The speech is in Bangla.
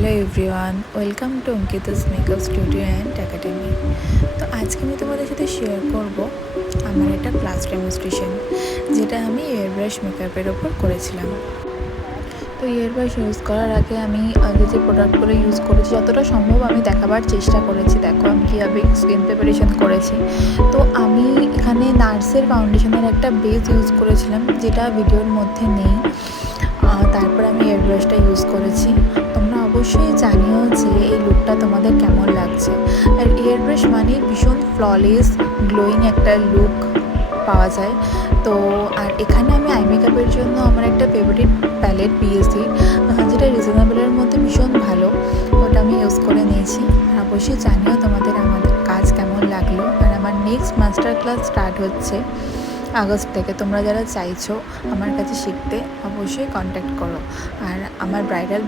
Hello everyone, welcome to Ankita's makeup studio and academy. তো আজকে আমি তোমাদের সাথে শেয়ার করব আমার একটা ক্লাস ডেমনস্ট্রেশন, যেটা আমি এয়ারব্রাশ মেকআপের ওপর করেছিলাম। তো এয়ারব্রাশ ইউজ করার আগে আমি যে প্রোডাক্টগুলো ইউজ করেছি যতটা সম্ভব আমি দেখাবার চেষ্টা করেছি। দেখো আমি কীভাবে স্কিন প্রিপারেশন করেছি। তো আমি এখানে নার্সের ফাউন্ডেশনের একটা বেস ইউজ করেছিলাম, যেটা ভিডিওর মধ্যে নেই। তারপর আমি এয়ারব্রাশটা ইউজ করেছি। তোমরা অবশ্যই জানিও যে এই লুকটা তোমাদের কেমন লাগছে। আর এয়ারব্রাশ মানে ভীষণ ফ্ললেস গ্লোয়িং একটা লুক পাওয়া যায়। তো আর এখানে আমি আই মেকআপের জন্য আমার একটা ফেভারিট প্যালেট পিএসি, যেটা রিজনেবলের মধ্যে ভীষণ ভালো, ওটা আমি ইউজ করে নিয়েছি। আর অবশ্যই জানিও তোমাদের আমাদের কাজ কেমন লাগলো। আর আমার নেক্সট মাস্টার ক্লাস স্টার্ট হচ্ছে আগস্ট থেকে। তোমরা যারা চাইছো আমার কাছে শিখতে অবশ্যই কন্ট্যাক্ট করো। আর আমার ব্রাইডাল